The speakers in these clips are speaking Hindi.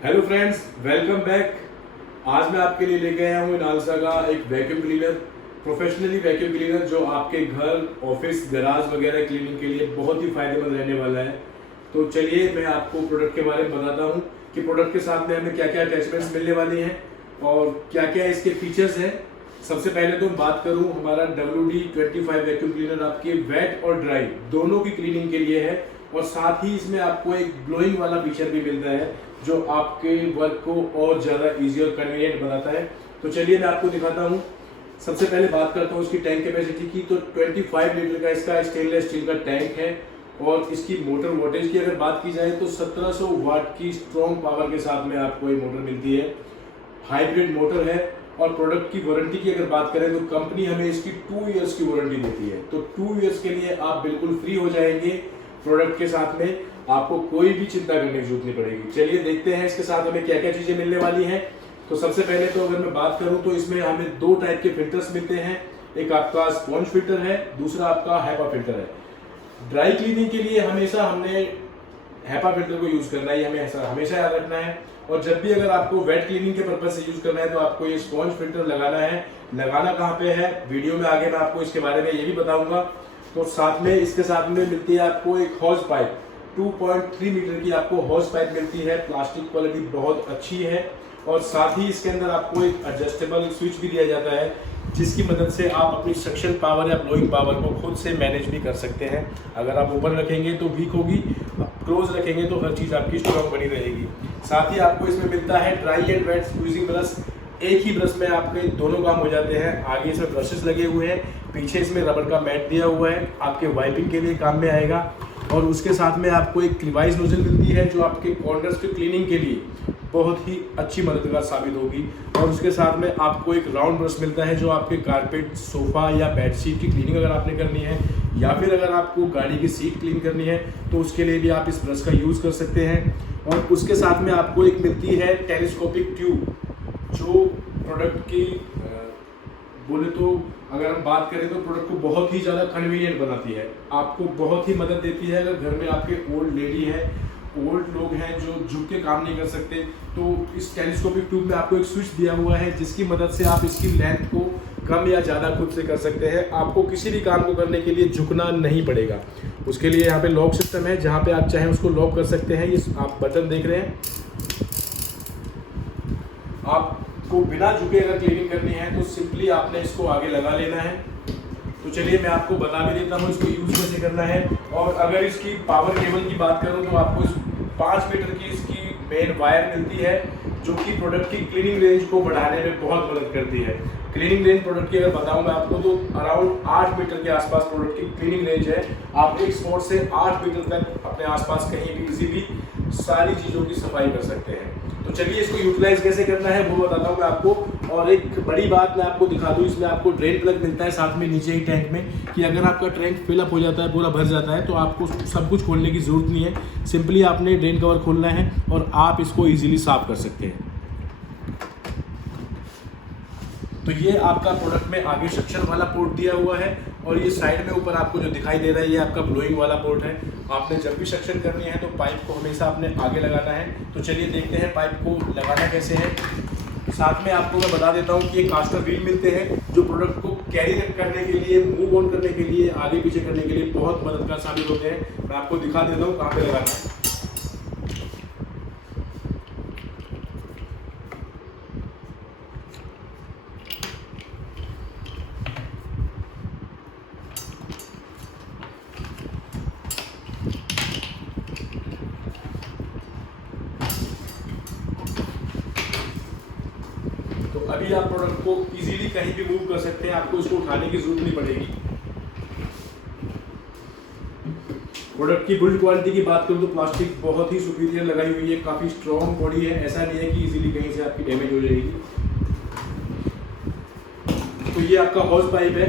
Hello friends, welcome back. आज मैं आपके लिए लेके आया हूँ नालसा का एक vacuum cleaner, professionally vacuum cleaner जो आपके घर, ऑफिस, गैराज वगैरह क्लीनिंग के लिए बहुत ही फायदेमंद रहने वाला है। तो चलिए मैं आपको प्रोडक्ट के बारे में बताता हूँ कि प्रोडक्ट के साथ में हमें क्या क्या अटैचमेंट्स मिलने वाली हैं और क्या क्या इसके फीचर्स हैं। सबसे पहले तो बात करूँ, हमारा WD-25 वैक्यूम क्लीनर आपके वेट और ड्राई दोनों की क्लीनिंग के लिए है और साथ ही इसमें आपको एक ब्लोइंग वाला फीचर भी मिलता है जो आपके वर्क को और ज़्यादा ईजी और कन्वीनियंट बनाता है। तो चलिए मैं आपको दिखाता हूँ। सबसे पहले बात करता हूँ इसकी टैंक कैपेसिटी की। तो 25 लीटर का इसका स्टेनलेस स्टील का टैंक है और इसकी मोटर वोल्टेज की अगर बात की जाए तो 1700 वाट की स्ट्रॉन्ग पावर के साथ में आपको ये मोटर मिलती है। हाइब्रिड मोटर है। और प्रोडक्ट की वारंटी की अगर बात करें तो कंपनी हमें इसकी 2 इयर्स की वारंटी देती है। तो 2 इयर्स के लिए आप बिल्कुल फ्री हो जाएंगे प्रोडक्ट के साथ में, आपको कोई भी चिंता करने की जरूरत नहीं पड़ेगी। चलिए देखते हैं इसके साथ हमें क्या क्या चीजें मिलने वाली हैं। तो सबसे पहले तो अगर मैं बात करूं तो इसमें हमें 2 टाइप के फिल्टर्स मिलते हैं। एक आपका स्पॉन्ज फिल्टर है, दूसरा आपका हैपा फिल्टर है। ड्राई क्लीनिंग के लिए हमेशा हमने हैपा फिल्टर को यूज करना है, ये हमें ऐसा हमेशा याद रखना है। और जब भी अगर आपको वेट क्लीनिंग के पर्पज से यूज करना है तो आपको ये स्पॉन्ज फिल्टर लगाना है। लगाना कहाँ पे है, वीडियो में आगे मैं आपको इसके बारे में ये भी बताऊंगा। तो साथ में इसके साथ में मिलती है आपको एक हॉज पाइप, 2.3 मीटर की आपको हॉज पाइप मिलती है। प्लास्टिक क्वालिटी बहुत अच्छी है और साथ ही इसके अंदर आपको एक एडजस्टेबल स्विच भी दिया जाता है जिसकी मदद से आप अपनी सक्शन पावर या ब्लोइंग पावर को खुद से मैनेज भी कर सकते हैं। अगर आप ऊपर रखेंगे तो वीक होगी, क्लोज रखेंगे तो हर चीज़ आपकी स्ट्रॉन्ग बनी रहेगी। साथ ही आपको इसमें मिलता है dry and wet squeezing brush. एक ही ब्रश में आपके दोनों काम हो जाते हैं। आगे इसमें ब्रशेस लगे हुए हैं, पीछे इसमें रबर का मैट दिया हुआ है, आपके वाइपिंग के लिए काम में आएगा। और उसके साथ में आपको एक क्लिवाइज नोजल मिलती है जो आपके कॉर्नर्स की क्लीनिंग के लिए बहुत ही अच्छी मददगार साबित होगी। और उसके साथ में आपको एक राउंड ब्रश मिलता है जो आपके कारपेट, सोफा या बेडशीट की क्लीनिंग अगर आपने करनी है या फिर अगर आपको गाड़ी की सीट क्लीन करनी है तो उसके लिए भी आप इस ब्रश का यूज़ कर सकते हैं। और उसके साथ में आपको एक मिलती है टेलीस्कोपिक ट्यूब जो प्रोडक्ट की बोले तो अगर हम बात करें तो प्रोडक्ट को बहुत ही ज़्यादा कन्वीनियंट बनाती है, आपको बहुत ही मदद देती है। अगर घर में आपके ओल्ड लेडी है, ओल्ड लोग हैं जो झुक के काम नहीं कर सकते, तो इस टेलीस्कोपिक ट्यूब में आपको एक स्विच दिया हुआ है जिसकी मदद से आप इसकी लेंथ को कम या ज़्यादा खुद से कर सकते हैं। आपको किसी भी काम को करने के लिए झुकना नहीं पड़ेगा। उसके लिए यहाँ पे लॉक सिस्टम है जहाँ पे आप चाहें उसको लॉक कर सकते हैं। ये आप बटन देख रहे हैं, आपको बिना झुके अगर क्लीनिंग करनी है तो सिंपली आपने इसको आगे लगा लेना है। तो चलिए मैं आपको बता भी देता हूँ इसको यूज़ कैसे करना है। और अगर इसकी पावर केबल की बात करूँ तो आपको 5 मीटर की इसकी मेन वायर मिलती है जो कि प्रोडक्ट की क्लीनिंग रेंज को बढ़ाने में बहुत मदद करती है। क्लीनिंग रेंज प्रोडक्ट की अगर बताऊँ मैं आपको तो अराउंड 8 मीटर के आसपास प्रोडक्ट की क्लीनिंग रेंज है। आप एक स्पॉट से 8 मीटर तक अपने आसपास कहीं भी इजीली सारी चीज़ों की सफाई कर सकते हैं। तो चलिए इसको यूटिलाइज कैसे करना है वो बताता हूँ मैं आपको। और एक बड़ी बात मैं आपको दिखा दूँ, इसमें आपको ड्रेन प्लग मिलता है साथ में नीचे ही टैंक में, कि अगर आपका टैंक फिलअप हो जाता है, पूरा भर जाता है, तो आपको सब कुछ खोलने की ज़रूरत नहीं है। सिंपली आपने ड्रेन कवर खोलना है और आप इसको ईजिली साफ कर सकते हैं। तो ये आपका प्रोडक्ट में आगे सक्शन वाला पोर्ट दिया हुआ है और ये साइड में ऊपर आपको जो दिखाई दे रहा है ये आपका ब्लोइंग वाला पोर्ट है। आपने जब भी सक्शन करनी है तो पाइप को हमेशा अपने आगे लगाना है। तो चलिए देखते हैं पाइप को लगाना कैसे है। साथ में आपको मैं बता देता हूँ कि ये कास्टर व्हील मिलते हैं जो प्रोडक्ट को कैरी करने के लिए, मूव ऑन करने के लिए, आगे पीछे करने के लिए बहुत मददगार साबित होते हैं। मैं आपको दिखा देता हूँ कहाँ पे लगाना है। तो अभी आप प्रोडक्ट को इजीली कहीं भी मूव कर सकते हैं, आपको इसको उठाने की जरूरत नहीं पड़ेगी। प्रोडक्ट की बिल्ड क्वालिटी की बात करूं तो प्लास्टिक बहुत ही सुपीरियर लगाई हुई है, काफी स्ट्रॉन्ग बॉडी है, ऐसा नहीं है कि इजीली कहीं से आपकी डैमेज हो जाएगी। तो ये आपका हॉज पाइप है,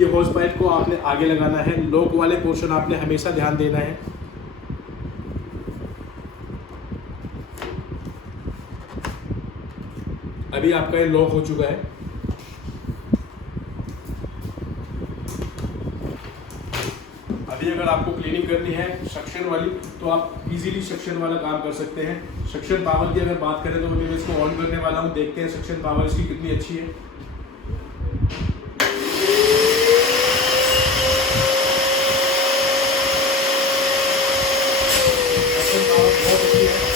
ये हॉज पाइप को आपने आगे लगाना है। लॉक वाले पोर्शन आपने हमेशा ध्यान देना है। अभी आपका ये लॉक हो चुका है। अभी भी अगर आपको क्लीनिंग करनी है सक्शन वाली तो आप इजीली सक्शन वाला काम कर सकते हैं। सक्शन पावर की अगर बात करें तो मैं इसको ऑन करने वाला हूँ, देखते हैं सक्शन पावर इसकी कितनी अच्छी है। सक्शन पावर बहुत अच्छी है।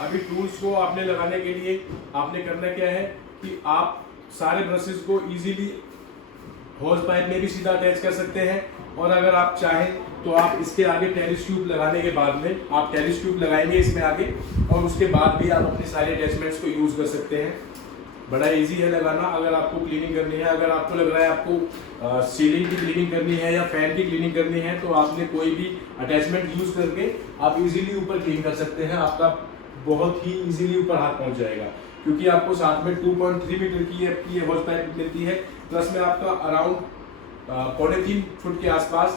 अभी टूल्स को आपने लगाने के लिए आपने करना क्या है कि आप सारे ब्रशेस को इजीली होज पाइप में भी सीधा अटैच कर सकते हैं, और अगर आप चाहें तो आप इसके आगे टेलीस्कोप लगाने के बाद में आप टेलीस्कोप लगाएंगे इसमें आगे, और उसके बाद भी आप अपने सारे अटैचमेंट्स को यूज़ कर सकते हैं। बड़ा इजी है लगाना। अगर आपको क्लीनिंग करनी है, अगर आपको लग रहा है आपको सीलिंग की क्लीनिंग करनी है या फैन की क्लीनिंग करनी है, तो आपने कोई भी अटैचमेंट यूज़ करके आप इजीली ऊपर क्लीन कर सकते हैं। आपका बहुत ही इजीली ऊपर हाथ पहुंच जाएगा, क्योंकि आपको साथ में 2.3 मीटर की होज पाइप मिलती है, प्लस में आपका अराउंड 3.25 फुट के आसपास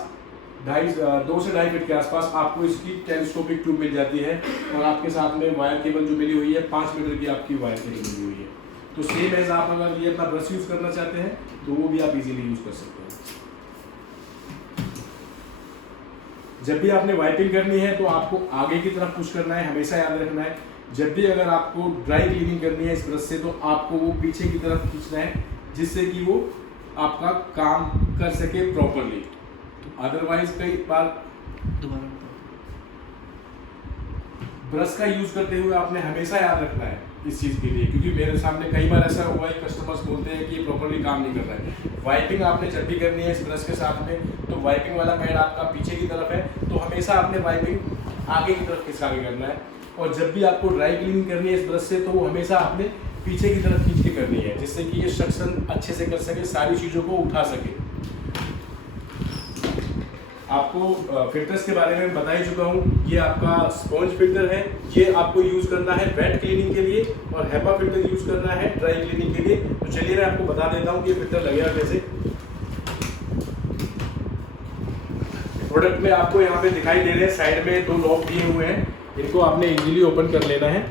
2 से 2.5 फीट के आसपास आपको इसकी टेलीस्कोपिक ट्यूब मिल जाती है, और आपके साथ में वायर केबल जो मिली हुई है 5 मीटर की आपकी वायर केबल मिली हुई है। तो सेम एज आप अगर ये अपना ब्रश यूज़ करना चाहते हैं तो वो भी आप इजीली यूज़ कर सकते हैं। जब भी आपने वाइपिंग करनी है तो आपको आगे की तरफ पुश करना है, हमेशा याद रखना है। जब भी अगर आपको ड्राई क्लीनिंग करनी है इस ब्रश से तो आपको वो पीछे की तरफ खींचना है, जिससे कि वो आपका काम कर सके प्रॉपरली। अदरवाइज कई बार ब्रश का यूज करते हुए आपने हमेशा याद रखना है इस चीज़ के लिए, क्योंकि मेरे सामने कई बार ऐसा हुआ है कस्टमर्स बोलते हैं कि ये प्रॉपरली काम नहीं कर रहा है। वाइपिंग आपने जब भी करनी है इस ब्रश के साथ में, तो वाइपिंग वाला पैड आपका पीछे की तरफ है, तो हमेशा आपने वाइपिंग आगे की तरफ खिंचा के करना है। और जब भी आपको ड्राई क्लीनिंग करनी है इस ब्रश से, तो वो हमेशा आपने पीछे की तरफ खींच के करनी है, जिससे कि ये सक्शन अच्छे से कर सके, सारी चीज़ों को उठा सके। आपको फिल्टर्स के बारे में बता ही चुका हूँ। ये आपका स्पॉन्ज फिल्टर है, ये आपको यूज़ करना है वेट क्लीनिंग के लिए, और हेपा फिल्टर यूज़ करना है ड्राई क्लीनिंग के लिए। तो चलिए मैं आपको बता देता हूँ कि ये फिल्टर लगेगा कैसे। प्रोडक्ट में आपको यहाँ पे दिखाई दे रहे हैं साइड में 2 लॉक दिए हुए हैं, इनको आपने इजीली ओपन कर लेना है।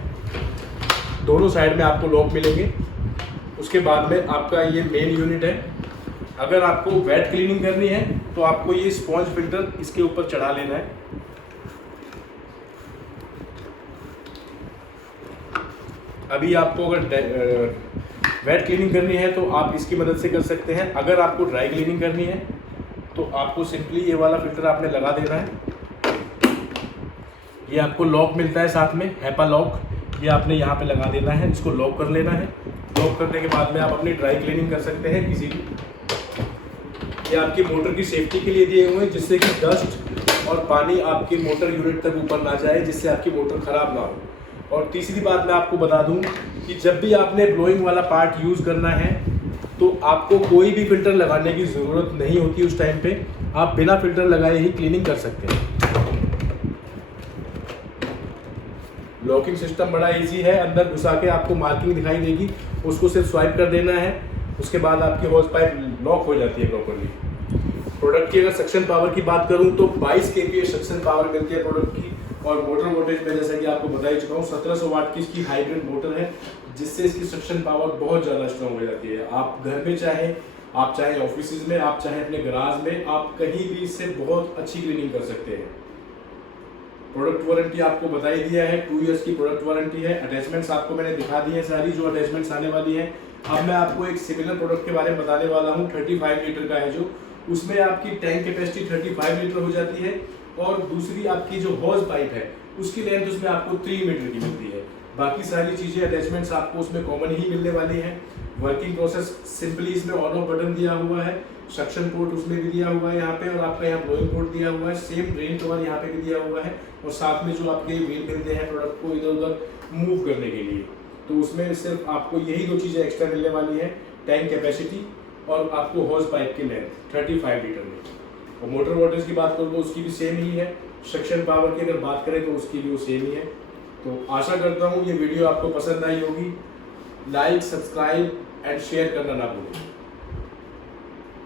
दोनों साइड में आपको लॉक मिलेंगे। उसके बाद में आपका ये मेन यूनिट है। अगर आपको वेट क्लीनिंग करनी है तो आपको ये स्पॉन्ज फिल्टर इसके ऊपर चढ़ा लेना है। अभी आपको अगर वेट क्लीनिंग करनी है तो आप इसकी मदद से कर सकते हैं। अगर आपको ड्राई क्लीनिंग करनी है तो आपको सिंपली ये वाला फिल्टर आपने लगा देना है। ये आपको लॉक मिलता है साथ में, हेपा लॉक, ये आपने यहाँ पे लगा देना है। इसको लॉक कर लेना है। लॉक करने के बाद में आप अपनी ड्राई क्लीनिंग कर सकते हैं इजीली। ये आपकी मोटर की सेफ्टी के लिए दिए हुए हैं, जिससे कि डस्ट और पानी आपके मोटर यूनिट तक ऊपर ना जाए, जिससे आपकी मोटर ख़राब ना हो। और तीसरी बात मैं आपको बता दूं कि जब भी आपने ब्लोइंग वाला पार्ट यूज़ करना है तो आपको कोई भी फिल्टर लगाने की ज़रूरत नहीं होती। उस टाइम पे आप बिना फिल्टर लगाए ही क्लीनिंग कर सकते हैं। लॉकिंग सिस्टम बड़ा इजी है। अंदर घुसा के आपको मार्किंग दिखाई देगी, उसको सिर्फ स्वाइप कर देना है। उसके बाद आपकी होज पाइप लॉक हो जाती है प्रॉपरली। प्रोडक्ट की अगर सक्शन पावर की बात करूं तो 22 kPa सक्शन पावर मिलती है प्रोडक्ट की। और मोटर वोल्टेज में जैसा कि आपको बता ही चुका हूँ 1700 वाट की इसकी हाइब्रिड मोटर है, जिससे इसकी सक्शन पावर बहुत ज़्यादा स्ट्रॉन्ग हो जाती है। आप घर में चाहे, आप चाहे ऑफिस में, आप चाहे अपने गराज में, आप कहीं भी इससे बहुत अच्छी क्लीनिंग कर सकते हैं। प्रोडक्ट वारंटी आपको बता ही दिया है, 2 इयर्स की प्रोडक्ट वारंटी है। अटैचमेंट्स आपको मैंने दिखा दी है सारी जो अटैचमेंट्स आने वाली है। अब मैं आपको एक सिमिलर प्रोडक्ट के बारे में बताने वाला हूँ। 35 लीटर का है जो, उसमें आपकी टैंक कैपेसिटी 35 लीटर हो जाती है। और दूसरी आपकी जो होज पाइप है उसकी लेंथ उसमें आपको 3 मीटर की मिलती है। बाकी सारी चीज़ें अटैचमेंट्स आपको उसमें कॉमन ही मिलने वाली हैं। वर्किंग प्रोसेस सिंपली इसमें ऑन ऑफ बटन दिया हुआ है, सक्शन पोर्ट उसमें भी दिया हुआ है यहाँ पे, और आपका यहाँ ब्लोइंग पोर्ट दिया हुआ है, सेम ड्रेन कवर यहाँ पे भी दिया हुआ है, और साथ में जो आपके व्हील मिलते हैं प्रोडक्ट को इधर उधर मूव करने के लिए, तो उसमें सिर्फ आपको यही 2 चीज़ें एक्स्ट्रा मिलने वाली है, टैंक कैपेसिटी और आपको होज पाइप की लेंथ 35 लीटर में। और मोटर वोल्टेज की बात करूँ तो उसकी भी सेम ही है। सक्शन पावर की अगर बात करें तो उसकी भी वो सेम ही है। तो आशा करता हूँ ये वीडियो आपको पसंद आई होगी। लाइक, सब्सक्राइब एंड शेयर करना ना भूलें।